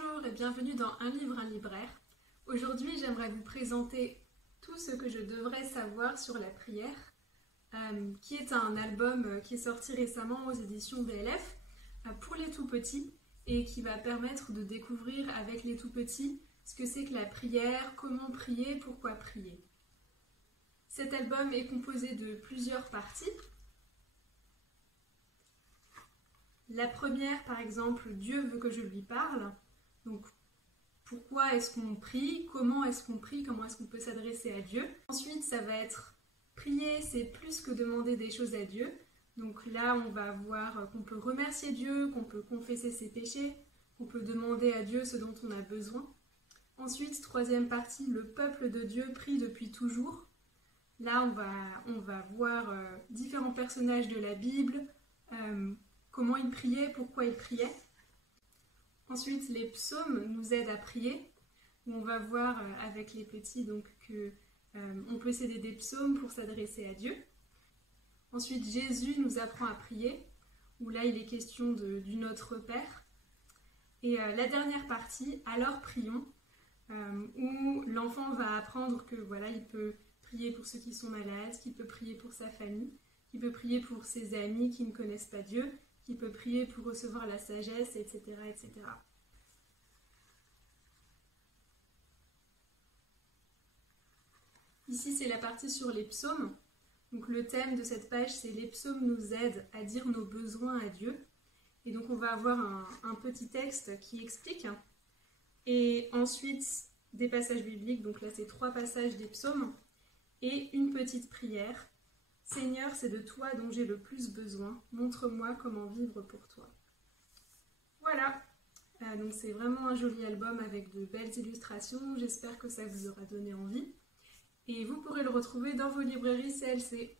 Bonjour et bienvenue dans Un livre, un libraire. Aujourd'hui, j'aimerais vous présenter tout ce que je devrais savoir sur la prière, qui est un album qui est sorti récemment aux éditions BLF pour les tout-petits et qui va permettre de découvrir avec les tout-petits ce que c'est que la prière, comment prier, pourquoi prier. Cet album est composé de plusieurs parties. La première, par exemple, Dieu veut que je lui parle. Donc, pourquoi est-ce qu'on prie? Comment est-ce qu'on prie? Comment est-ce qu'on peut s'adresser à Dieu? Ensuite, ça va être prier, c'est plus que demander des choses à Dieu. Donc là, on va voir qu'on peut remercier Dieu, qu'on peut confesser ses péchés, qu'on peut demander à Dieu ce dont on a besoin. Ensuite, troisième partie, le peuple de Dieu prie depuis toujours. Là, on va voir différents personnages de la Bible, comment ils priaient, pourquoi ils priaient. Ensuite, les psaumes nous aident à prier, où on va voir avec les petits donc, qu'on peut s'aider des psaumes pour s'adresser à Dieu. Ensuite, Jésus nous apprend à prier, où là il est question du Notre Père. Et la dernière partie, alors prions, où l'enfant va apprendre que voilà, il peut prier pour ceux qui sont malades, qu'il peut prier pour sa famille, qu'il peut prier pour ses amis qui ne connaissent pas Dieu, qu'il peut prier pour recevoir la sagesse, etc., etc. Ici, c'est la partie sur les psaumes. Donc, le thème de cette page, c'est les psaumes nous aident à dire nos besoins à Dieu. Et donc, on va avoir un petit texte qui explique. Et ensuite, des passages bibliques. Donc là, c'est 3 passages des psaumes. Et une petite prière. Seigneur, c'est de toi dont j'ai le plus besoin. Montre-moi comment vivre pour toi. Voilà. Donc c'est vraiment un joli album avec de belles illustrations. J'espère que ça vous aura donné envie. Et vous pourrez le retrouver dans vos librairies CLC.